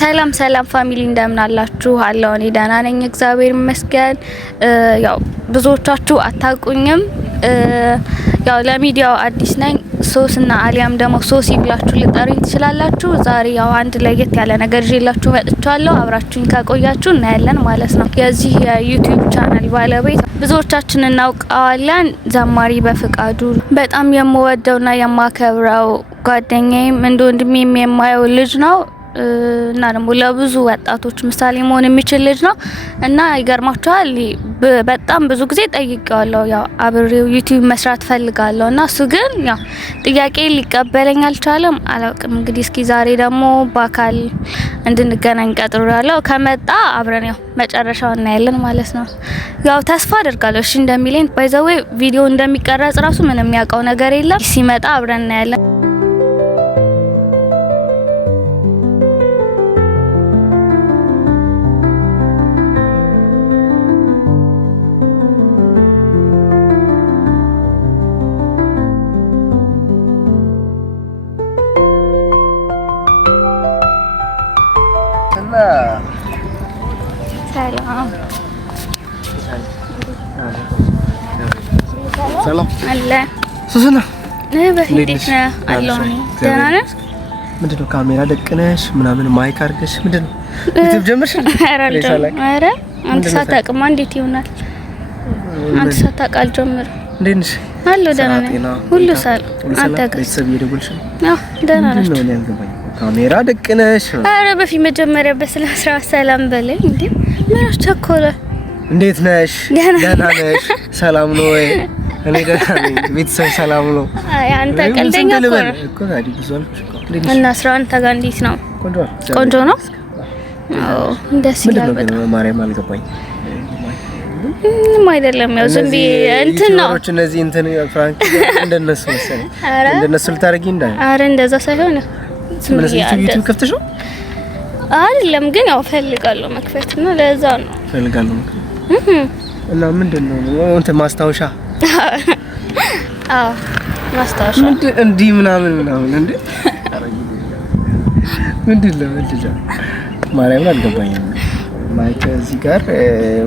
ሰላም ፋሚሊ እንደምን አላችሁ? አለው እኔ ደህና ነኝ እግዚአብሔር ይመስገን። ያው ብዙዎቻችሁ አታውቁኝም። ያው ለሚዲያው አዲስ ነኝ። ሶስና አሊያም ደግሞ ሶሲ ብላችሁ ልጠሩኝ ትችላላችሁ። ዛሬ ያው አንድ ለየት ያለ ነገር ይዤላችሁ መጥቻለሁ። አብራችሁኝ ከቆያችሁ እናያለን ማለት ነው። የዚህ የዩቲዩብ ቻናል ባለቤት ብዙዎቻችን እናውቀዋለን። ዘማሪ በፍቃዱ በጣም የምወደውና የማከብረው ጓደኛዬም እንደ ወንድሜም የማየው ልጅ ነው እና ደግሞ ለብዙ ወጣቶች ምሳሌ መሆን የሚችል ልጅ ነው እና ይገርማችኋል በጣም ብዙ ጊዜ ጠይቄዋለሁ። ያው አብሬው ዩቲዩብ መስራት ፈልጋለሁ እና እሱ ግን ያው ጥያቄ ሊቀበለኝ አልቻለም። አላውቅም እንግዲህ እስኪ ዛሬ ደግሞ በአካል እንድንገናኝ ቀጥሬያለሁ። ከመጣ አብረን ያው መጨረሻው እናያለን ማለት ነው። ያው ተስፋ አደርጋለሁ እሺ እንደሚለኝ። ባይ ዘ ዌይ ቪዲዮ እንደሚቀረጽ ራሱ ምንም የሚያውቀው ነገር የለም። ሲመጣ አብረን እናያለን። ሰላም አለ ሱሱና በፊት ነው አለኝ። ደህና ነህ? ምንድነው ካሜራ ደቅነሽ ምናምን ማይክ አድርገሽ ምንድነው ዩቲዩብ ጀመርሽ? ኧረ አንተ ሳታውቅማ እንዴት ይሆናል? አንተ ሳታውቅ አልጀመርም። እንዴት ነሽ? አለሁ ደህና ነኝ። ሁሉ ሰላም። አንተ ጋር ቤተሰብ እየደወልሽ ነው? አዎ ደህና ነሽ? ምንድነው ያልገባኝ? ካሜራ ደቅነሽ? ኧረ በፊት መጀመሪያ በስራ ሰላም በለኝ እንዴ። ምን አስቸኮለ? እንዴት ነሽ? ደህና ነሽ? ሰላም ነው ወይ? እኔ ደህና ነኝ። ቤተሰብ ሰላም ነው? አይ አንተ ቀልደኛ እኮ ታዲ ብዙ አልኩሽ እኮ። እና ስራ አንተ ጋር እንዴት ነው? ቆንጆ ነው? አዎ ደስ ይላል በጣም። ማርያም አልገባኝ። ምንም አይደለም ያው ዝም ብዬ እንትን ነው። እነዚህ እንትን ፍራንክ እንደነሱ መሰለኝ። እንደነሱ ልታረጊ እንዳይ። አረ እንደዛ ሳይሆን ዝም ብዬ ዩቲዩብ ከፍተሽ ነው? አይደለም ግን ያው ፈልጋለሁ መክፈት ነው። ለዛ ነው ፈልጋለሁ መክፈት። እና ምንድነው እንትን ማስታወሻ? አዎ ማስታወሻ እንዲህ ምናምን እንዴ ምንድነው ልጅ ማርያም አልገባኝም። ማይክ እዚህ ጋር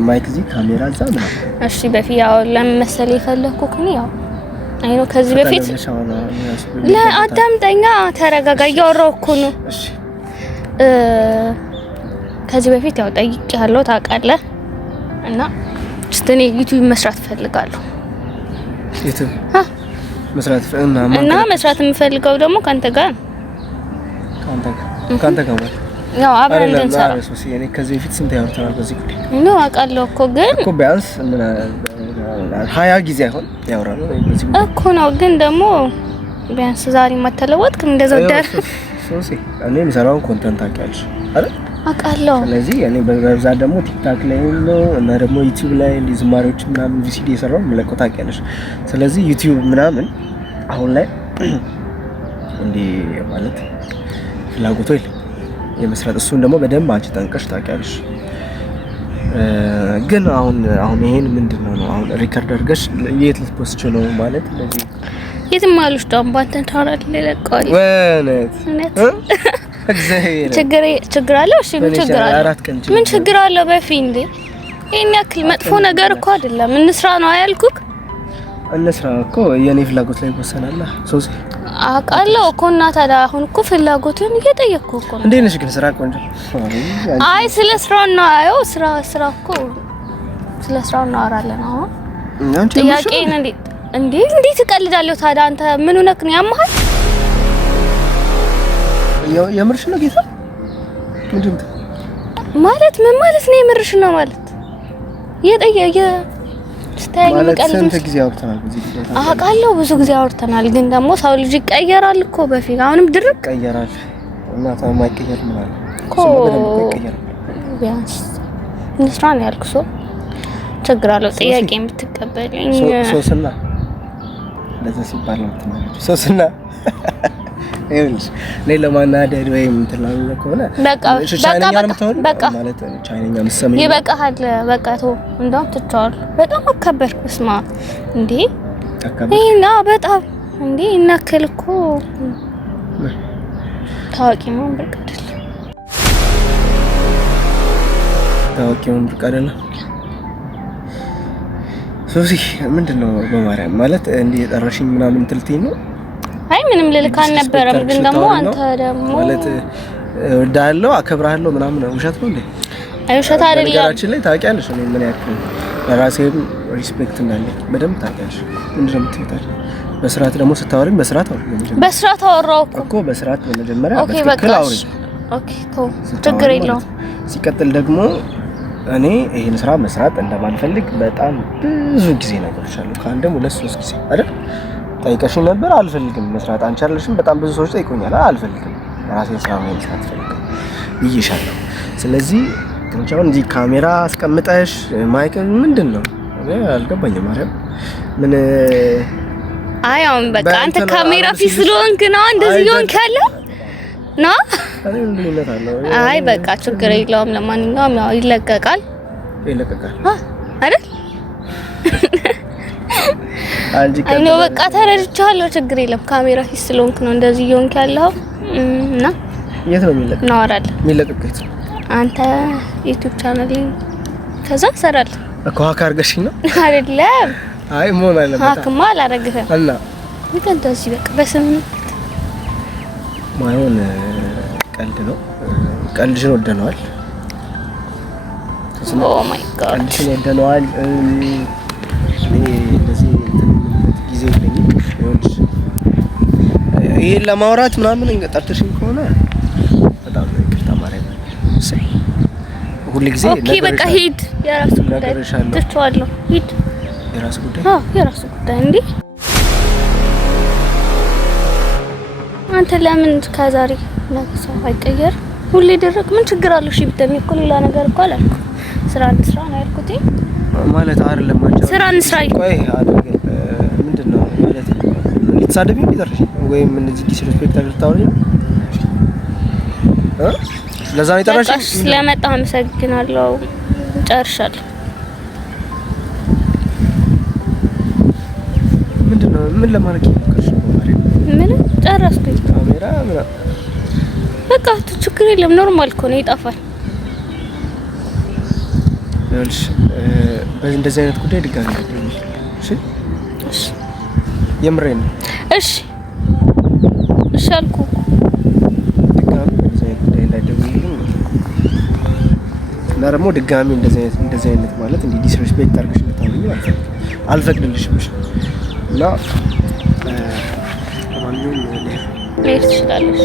ማይክ እዚህ ካሜራ እዛ ነው። እሺ በፊት ያው ለምን መሰለኝ የፈለኩት እኔ ያው አይኖ ከዚህ በፊት ለአዳምጠኛ ተረጋጋ እያወራሁ እኮ ነው። እሺ ከዚህ በፊት ያው ጠይቄያለሁ ታውቃለህ። እና እኔ ዩቲዩብ መስራት ፈልጋለሁ። ዩቲዩብ መስራት መስራት የምፈልገው ደግሞ ካንተ ጋር ማለት ያው አብረን እንድንሰራ እኔ ከዚህ በፊት ስንት ያወርተናል በዚህ ጉዳይ ነው አውቃለሁ እኮ ግን እኮ ቢያንስ 20 ጊዜ አይሆን ያወራነው በዚህ ጉዳይ እኮ ነው። ግን ደግሞ ቢያንስ ዛሬ ማተለወጥክ እንደዛው ዳር ሶሲ እኔ የምሰራውን ኮንተንት ታውቂያለሽ አይደል? አውቃለሁ። ስለዚህ እኔ በብዛት ደግሞ ቲክታክ ላይ ነው እና ደግሞ ዩቲዩብ ላይ እንዲህ ዝማሬዎች ምናምን ቪሲዲ እየሰራሁ መለቆ ታውቂያለሽ። ስለዚህ ዩቲዩብ ምናምን አሁን ላይ እንዲህ ማለት ፍላጎቱ የለም የመስራት። እሱን ደግሞ በደንብ አንቺ ጠንቀሽ ታውቂያለሽ። ግን አሁን ይሄን ምንድነው ነው አሁን ሪከርድ አድርገሽ የት ልትፖስት ነው ማለት እንደዚህ የትም አሉሽ ደግሞ ባንተን ታራል ለለቀው ወነት እግዚአብሔር ችግር አለው። እሺ ምን ችግር አለው? ምን ችግር አለው? በፊት እንዴ ይሄን ያክል መጥፎ ነገር እኮ አይደለም። እንስራ ነው አያልኩክ? እንስራ እኮ የኔ ፍላጎት ላይ ወሰናላ ሶሲ አውቃለሁ እኮ እና ታዲያ አሁን እኮ ፍላጎቱን እየጠየቅኩ እኮ ነው። እንዴት ነሽ ግን ስራ ቆንጆ? አይ ስለ ስራው ነው አየው ስራ እኮ ስለ ስራው ነው አወራለን። አሁን ጥያቄን እንዴት ትቀልዳለህ ታዲያ? አንተ ምን ሆነክ ነው ያማሃል? የምርሽ ነው ጌታ? ምንድን ማለት ምን ማለት ነው የምርሽ ነው ማለት? ስታይ ስንት ጊዜ አውርተናል በዚህ ጉዳይ? አውቃለሁ ብዙ ጊዜ አውርተናል። ግን ደግሞ ሰው ልጅ ይቀየራል እኮ በፊት አሁንም ድርቅ ይቀየራል እና ታማይቀየር ማለት እኮ ቢያንስ እንስራ ነው ያልኩት። ሰው ችግር አለው ጥያቄ የምትቀበለኝ ሶስና ለዛ ሲባል ነው የምትናገሪው ሶስና ይኸውልሽ ሌላ ማናደድ ወይም እንትላለ ከሆነ በቃ ማለት ቻይናኛ መስመኝ ይበቃሃል። በቃ ተው እንደውም ትቻለህ። በጣም አከበርኩ። ስማ እንዴ ይሄና በጣም እንዴ እናከልኩ ታዋቂ ነው በቃ አይደል? ታዋቂውን ብቅ አይደለም ሶሲ ምንድነው በማርያም ማለት እንዴ የጠራሽኝ ምናምን ትልትኝ ነው? አይ ምንም ልልክ አልነበረም፣ ግን ደግሞ አንተ ደግሞ ማለት ወዳለው አከብራለሁ ምናምን ውሸት ነው እንዴ? አይ ውሸት አይደለም። ነገራችን ላይ ታውቂያለሽ እኔ ምን ያክል ለራሴም ሪስፔክት እንዳለኝ በደንብ ታውቂያለሽ። ምንድነው የምትይታል? በስርዓት ደግሞ ስታወሪኝ በስርዓት አውሪ። በስርዓት አወራው እኮ በስርዓት በመጀመሪያ ኦኬ በቃ ኦኬ ተው ችግር የለውም። ሲቀጥል ደግሞ እኔ ይሄን ስራ መስራት እንደማልፈልግ በጣም ብዙ ጊዜ ነገርሻለሁ። ከአንድም 2-3 ጊዜ አይደል ጠይቀሽኝ ነበር። አልፈልግም መስራት አንቺ አይደለሽም። በጣም ብዙ ሰዎች ጠይቆኛል። አልፈልግም ራሴን ስራ መስራት ፈልጋለሁ ብዬሻለሁ። ስለዚህ ትንቻውን እዚህ ካሜራ አስቀምጠሽ ማይክ ምንድነው እኔ አልገባኝም። ማርያም ምን አይ አሁን በቃ አንተ ካሜራ ፊት ስለሆንክ ነው እንደዚህ ሆንክ ያለው ነው። አይ በቃ ችግር የለውም። ለማንኛውም ያው ይለቀቃል አይደል? አይ ነው በቃ ተረድቻለሁ። ችግር የለም። ካሜራ ፊት ስለሆንክ ነው እንደዚህ ሆንክ ያለው እና የት ነው የሚለቀቀው? እናወራለን። የሚለቀቀው አንተ ዩቲዩብ ቻናል ከዛ ሰራለህ እኮ ሀክ አድርገሽኝ ነው አይደለም? አይ ሞን አለበት ሀክማ አላረግህም እና እንደዚህ በቃ በስምንት ማይሆን ቀልድ ነው። ቀልድሽን ወደነዋል። ኦ ማይ ጋድ ቀልድሽን ወደነዋል። እኔ እንደዚህ ጊዜ የለኝም። ይሄን ለማውራት ምናምን እንገጣጥሽኝ ከሆነ በጣም ይቅርታ ማርያም። ሁሉ ጊዜ ኦኬ በቃ ሂድ። የራስ ጉዳይ ትቼዋለሁ። ሂድ። የራስ ጉዳይ የራስ ጉዳይ እንዴ አንተ ለምን ከዛሬ ነገ ሰው አይቀየር? ሁሌ ደረቅ ምን ችግር አለው? እሺ ብትለኝ እኮ ሌላ ነገር እኮ አላልኩም። ስራ እንስራ ነው ያልኩት ማለት አይደለም። አንቺ ስራ እንስራ ቆይ አድርገ ምንድነው ማለት ልትሳደቢ ቢደርሽ ወይም እንደዚህ ዲስሪስፔክት አድርታውሪ ለዛ ነው የጠራሽ። ስለመጣ አመሰግናለሁ። ጨርሻለሁ። ምንድነው ምን ለማድረግ ይሞክርሽ? ምን ጨረስኩኝ። ካሜራ በቃ ችግር የለም። ኖርማል እኮ ነው፣ ይጠፋል። እሺ በእንደዚህ አይነት ጉዳይ ድጋሚ አይደለም። እሺ እሺ የምሬን ነው። እሺ እሺ አልኩህ። ድጋሚ በእንደዚህ አይነት ጉዳይ ላይ ደውልልኝ እና ደግሞ ድጋሚ እንደዚህ አይነት ማለት እንዲህ ዲስሪስፔክት አድርገሽ ልታወሪኝ አልፈቅድልሽም። እሺ እና መሄድ ትችላለሽ።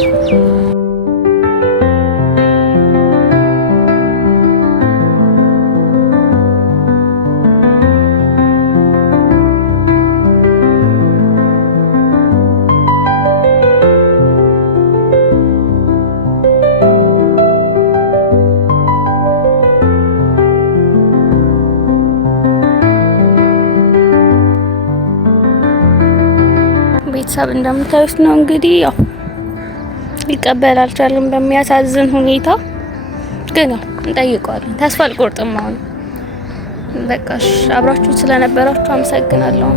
ቤተሰብ እንደምታዩት ነው እንግዲህ ያው ሊቀበል አልቻለም በሚያሳዝን ሁኔታ። ግን ያው እንጠይቀዋለን። ተስፋ አልቆርጥም። አሁን በቃ አብራችሁ ስለነበራችሁ አመሰግናለሁ።